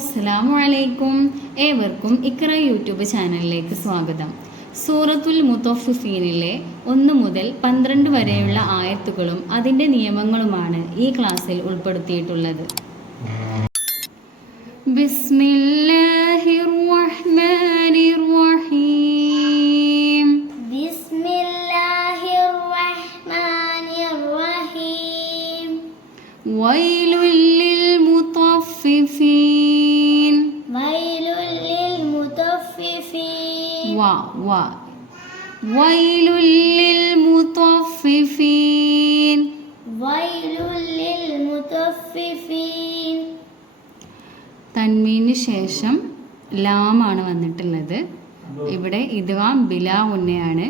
അസ്സലാമു അലൈക്കും. ഏവർക്കും ഇഖ്റ യൂട്യൂബ് ചാനലിലേക്ക് സ്വാഗതം. സൂറത്തുൽ മുത്തഫിഫീനിലെ 1 മുതൽ 12 വരെയുള്ള ആയത്തുകളും അതിൻ്റെ നിയമങ്ങളുമാണ് ഈ ക്ലാസ്സിൽ ഉൾപ്പെടുത്തിയിട്ടുള്ളത്. ബിസ്മില്ലാഹിർ റഹ്മാനിർ റഹീം. ബിസ്മില്ലാഹിർ റഹ്മാനിർ റഹീം. വൈലുൽ ലിൽ മുത്തഫിഫീൻ. വൈലുൽ ലിൽ മുത്തഫിഫീൻ. വൈലുൽ ലിൽ മുത്തഫിഫീൻ. വൈലുൽ ലിൽ മുത്തഫിഫീൻ. തൻവീന് ശേഷം ലാമാണ് വന്നിട്ടുള്ളത്. ഇവിടെ ഇദ്ഗാം ബിലാ ഉന്നയാണ്.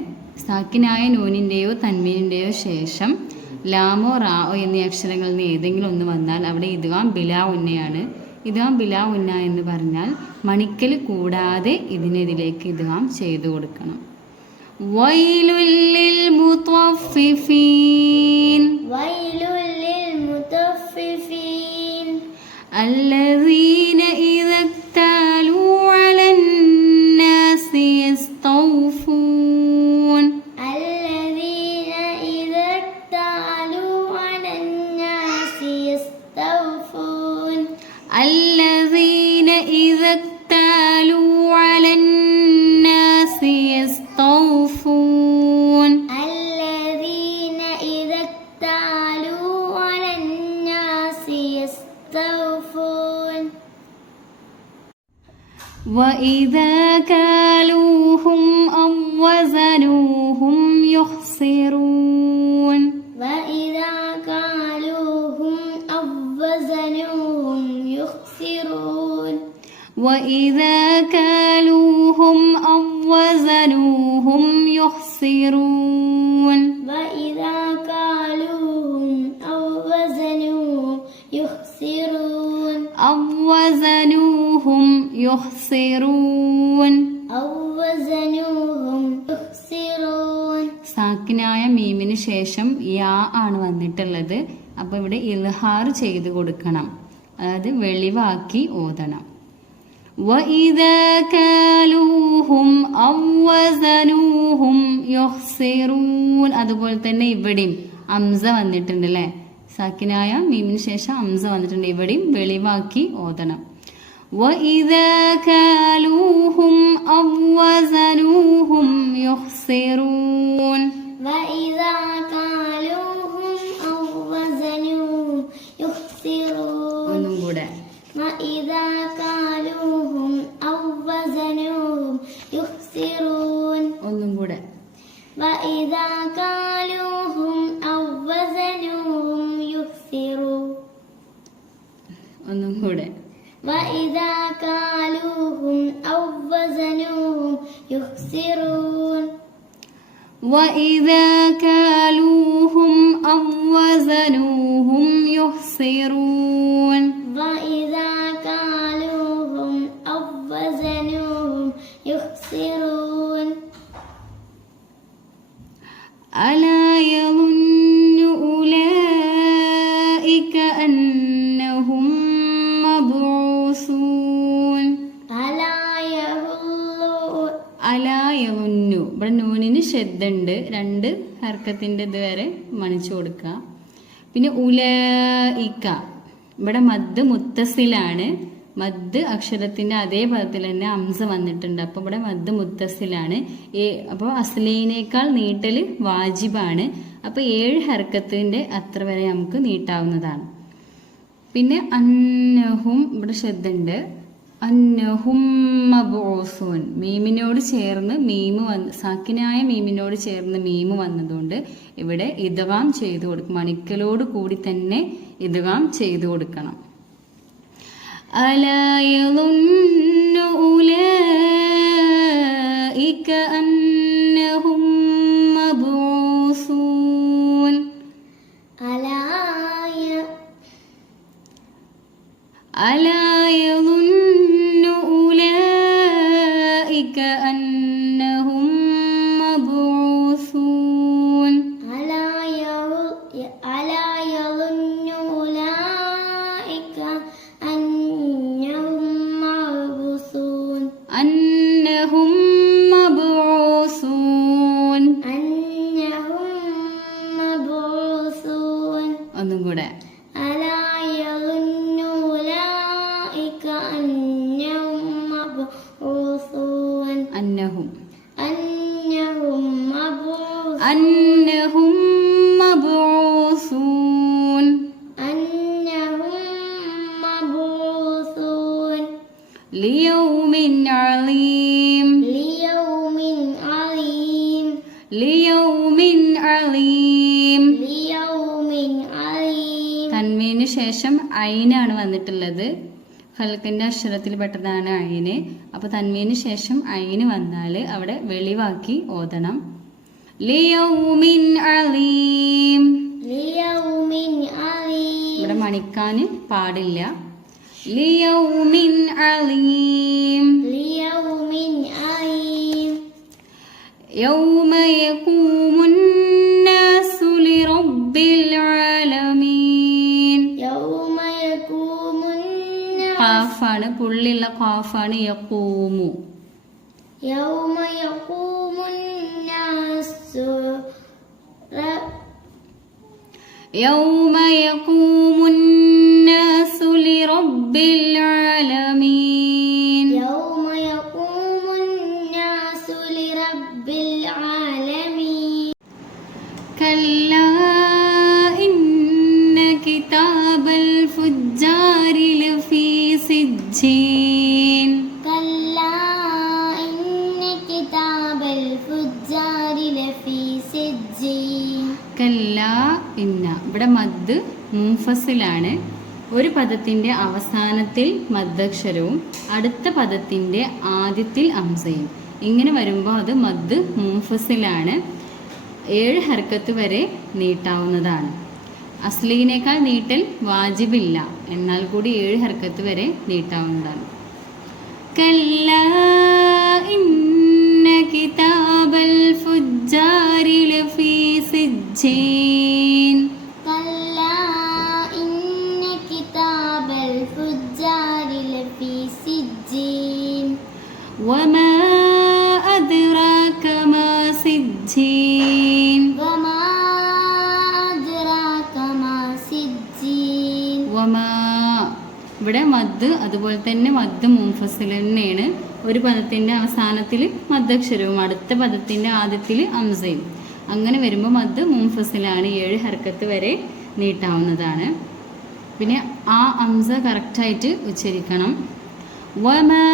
സാക്കിനായ നൂനിൻ്റെയോ തൻവീനിൻ്റെയോ ശേഷം ലാമോ റാओ എന്നീ അക്ഷരങ്ങളിൽ നിന്ന് ഏതെങ്കിലും ഒന്ന് വന്നാൽ അവിടെ ഇദ്ഗാം ബിലാ ഉന്നയാണ്. ഇദ്ഗാം ബിലാ ഉന്ന എന്ന് പറഞ്ഞാൽ മണിക്കൽ കൂടാതെ ഇതിലേക്ക് ഇദ്ഗാം ചെയ്തു കൊടുക്കണം. വൈലുൽ ലിൽ മുത്തഫിഫീൻ. വൈലുൽ ലിൽ മുത്തഫിഫീൻ. الذين إذا اكتالوا على الناس يستوفون. الذين إذا اكتالوا على الناس يستوفون. الذين إذا اكتالوا على الناس يستوفون. الذين إذا اكتالوا على الناس يستوفون. وإذا كالوهم أو وزنوهم يخسرون. وإذا كالوهم أو وزنوهم يخسرون. وإذا كالوهم أو وزنوهم يخسرون. وإذا كالوهم أو وزنوهم يخسرون. أو وزنوهم يخسرون. أو وزنوهم يخسرون. സാക്കിനായ മീമിന് ശേഷം യാ ആണ് വന്നിട്ടുള്ളത്. അപ്പോൾ ഇവിടെ ഇൽഹാർ ചെയ്ത് കൊടുക്കണം, അതായത് വെളിവാക്കി ഓതണം. وإذا كالوهم أو وزنوهم يخسرون. അതുപോലെ തന്നെ ഇവിടെയും അംസ വന്നിട്ടുണ്ട് അല്ലേ. സാക്കിനായ മീമിന് ശേഷം അംസ വന്നിട്ടുണ്ട്. ഇവിടെയും വെളിവാക്കി ഓതണം. وإذا كالوهم أو وزنوهم يخسرون. وإذا كالوهم أو وزنوهم يخسرون. ഒന്നും കൂടെ. وإذا كالوهم أو وزنوهم يخسرون. ഒന്നും കൂടെ. وإذا كالوهم أو وزنوهم يخسرون. ഒന്നും കൂടെ. وإذا كالوهم أو وزنوهم يخسرون. وإذا كالوهم أو وزنوهم يخسرون. وإذا كالوهم أو وزنوهم يخسرون. ألا يظن أولئك أنهم مبعوثون. ألا يظن. ഇവിടെ നൂനിന് ഷദ്ദുണ്ട്. 2 ഹർക്കത്തിൻ്റെ ഇതുവരെ മണിച്ചു കൊടുക്കുക. പിന്നെ ഉലൈക ഇവിടെ മദ് മുത്തസിലാണ്. മദ് അക്ഷരത്തിന്റെ അതേ പദത്തിൽ തന്നെ അംസ വന്നിട്ടുണ്ട്. അപ്പോൾ ഇവിടെ മദ് മുത്തസിലാണ്. അപ്പോൾ അസ്ലീനേക്കാൾ നീട്ടല് വാജിബാണ്. അപ്പോൾ 7 ഹർക്കത്തിന്റെ അത്ര വരെ നമുക്ക് നീട്ടാവുന്നതാണ്. പിന്നെ അന്നഹും ഇവിടെ ശ്രദ്ധുണ്ട്. അന്നഹും മബ്ഊസൂൻ. മീമിനോട് ചേർന്ന് മീമ് സാക്കിനായ മീമിനോട് ചേർന്ന് മീമ് വന്നതുകൊണ്ട് ഇവിടെ ഇദ്ഗാം ചെയ്തു കൊടുക്കും. മണിക്കലോട് കൂടി തന്നെ ഇദ്ഗാം ചെയ്തു കൊടുക്കണം. ألا يظن أولئك أنهم مبعوثون. ألا يظن أولئك أنهم مبعوثون. ألا يظن أولئك أنهم أنهم مبعوثون അന്നഹും أنهم مبعوثون അന്നഹും മബ്ഊസൂൻ أنهم مبعوثون ലിയൗമിൻ അളീം ليوم عظيم ലിയൗമിൻ അളീം ليوم عظيم തൻവീന് ശേഷം ഐനാണ് വന്നിട്ടുള്ളത്. ഖൽഖിന്റെ അക്ഷരത്തിൽ പെട്ടതാണ് ഐന്. അപ്പൊ തൻവീന് ശേഷം ഐന് വന്നാൽ അവിടെ വെളിവാക്കി ഓതണം. ലിയൗമിൻ അളീം. ليوم عظيم ഇവിടെ മണിക്കാന് പാടില്ല. ലിയൗമിൻ അളീം. ليوم عظيم യൗമ യഖൂമുൻ നാസു ലിറബ്ബിൽ ആലമീൻ. يوم يقوم الناس ഖാഫാണ്, പുള്ളിയുള്ള ഖാഫാണ് യഖൂമു. يوم يقوم الناس يوم يقوم الناس لرب العالمين. يوم يقوم الناس لرب العالمين كلا إن كتاب الفجار لفي سجين. كلا إن كتاب الفجار لفي سجين കല്ല ഇന്ന. ഇവിടെ മദ് മുൻഫസിലാണ്. ഒരു പദത്തിന്റെ അവസാനത്തിൽ മദ്ദക്ഷരവും അടുത്ത പദത്തിന്റെ ആദ്യത്തിൽ അംസയും. ഇങ്ങനെ വരുമ്പോൾ അത് മദ് മുൻഫസിലാണ്. 7 ഹർക്കത്ത് വരെ നീട്ടാവുന്നതാണ്. അസ്ലീനേക്കാൾ നീട്ടൽ വാജിബില്ല, എന്നാൽ കൂടി 7 ഹർക്കത്ത് വരെ നീട്ടാവുന്നതാണ്. കല്ല ഇന്ന കിതാബൽ ഫുജ്ജാരി ലഫീ സിജ്ജീൻ. كلا إن كتاب الفجار لفي سجين വമാ അദ്റാക മാ സിജ്ജീൻ. وما أدراك ما سجين വമാ. ഇവിടെ മദ് അതുപോലെ തന്നെ മദ് മുൻഫസിൽ തന്നെയാണ്. ഒരു പദത്തിന്റെ അവസാനത്തിൽ മദ്ദക്ഷരവും അടുത്ത പദത്തിന്റെ ആദ്യത്തിൽ അംസയും. അങ്ങനെ വരുമ്പോൾ മദ് മുൻഫസിലാണ്. 7 ഹർക്കത്ത് വരെ നീട്ടാവുന്നതാണ്. പിന്നെ ആ അംസ കറക്റ്റായിട്ട് ഉച്ചരിക്കണം. വമാ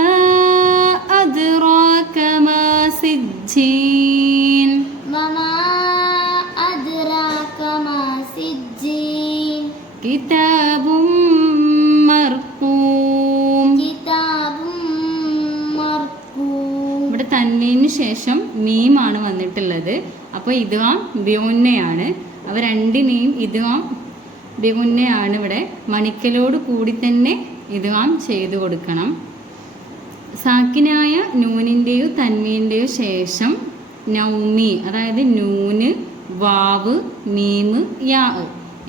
അദ്റാക മാ സിജ്ജീൻ. وما أدراك ما سجين കിതാബും മർഖൂം. كتاب مرقوم ഇവിടെ തൻവീനു ശേഷം മീമാണ് വന്നിട്ടുള്ളത്. അപ്പോൾ ഇദ്ഗാം ബിഗുന്നയാണ്. അവ രണ്ടിനെയും ഇദ്ഗാം ബിഗുന്നയാണ്. ഇവിടെ മണിക്കലോട് കൂടി തന്നെ ഇദ്ഗാം ചെയ്തു കൊടുക്കണം. സാക്കിനായ നൂനിൻ്റെയോ തൻവീൻ്റെയോ ശേഷം നൗമി, അതായത് നൂന്, വാവ്, മീമ്, യാ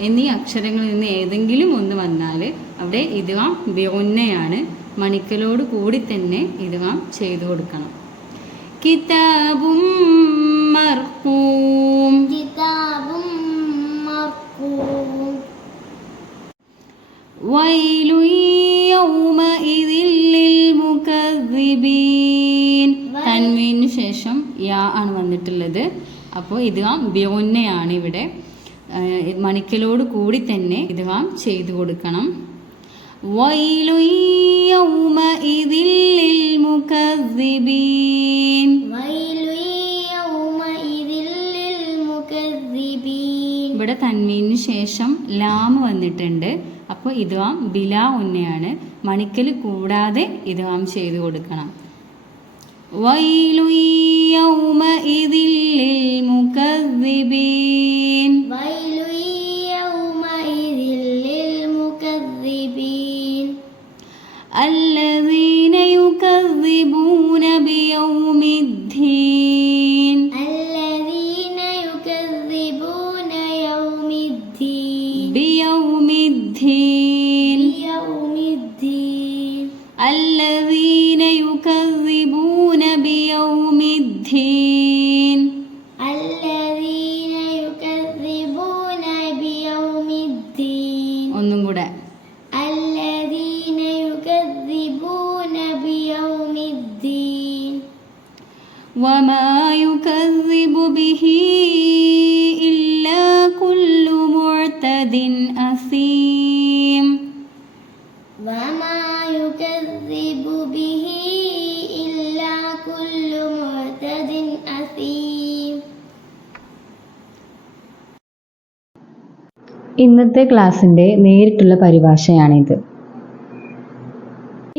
എന്നീ അക്ഷരങ്ങളിൽ നിന്ന് ഏതെങ്കിലും ഒന്ന് വന്നാൽ അവിടെ ഇദ്ഗാം ബിഗുന്നയാണ്. മണിക്കലോട് കൂടി തന്നെ ഇദ്ഗാം ചെയ്തു കൊടുക്കണം. കിതാബും മർഖൂം. كتاب مرقوم വൈലു യൗമഇദിൻ ലിൽമുകദ്ദിബീൻ. തൻവീനു ശേഷം യാ ആണ് വന്നിട്ടുള്ളത്. അപ്പോൾ ഇദ്ഗാം ബിഗുന്നയാണ്. ഇവിടെ മണിക്കലോട് കൂടി തന്നെ ഇദ്ഗാം ചെയ്തു കൊടുക്കണം. വൈലു യൗമഇദിൻ ലിൽമുകദ്ദിബീൻ. ويل يومئذ للمكذبين ഇവിടെ തൻവീനു ശേഷം ലാം വന്നിട്ടുണ്ട്. അപ്പോൾ ഇദ്ഗാം ബിലാ ഉന്നയാണ്. മണിക്കൽ കൂടാതെ ഇദ്ഗാം ചെയ്തു കൊടുക്കണം. വൈലു യൗമഇദിൻ ലിൽമുകദ്ദിബീൻ. ويل يومئذ للمكذبين الذين يكذبون بيوم الدين. الذين يكذبون يوم الدين بيوم الدين. يوم الدين الذين يكذبون بيوم الدين. الذين يكذبون بيوم الدين ഒന്നും കൂടെ. الذين يكذبون വമാ യുകദ്ദിബു ബിഹി ഇല്ലാ കുല്ലു മുഅ്തദിൻ അസീം. وما يكذب به إلا كل معتد أثيم. ഇന്നത്തെ ക്ലാസ്സിൻ്റെ നേരിട്ടുള്ള പരിഭാഷയാണിത്.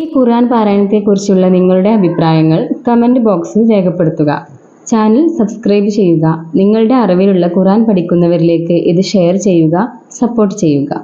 ഈ ഖുർആൻ പാരായണത്തെക്കുറിച്ചുള്ള നിങ്ങളുടെ അഭിപ്രായങ്ങൾ കമൻറ്റ് ബോക്സിൽ രേഖപ്പെടുത്തുക. ചാനൽ സബ്സ്ക്രൈബ് ചെയ്യുക. നിങ്ങളുടെ അറിവിലുള്ള ഖുർആൻ പഠിക്കുന്നവരിലേക്ക് ഇത് ഷെയർ ചെയ്യുക, സപ്പോർട്ട് ചെയ്യുക.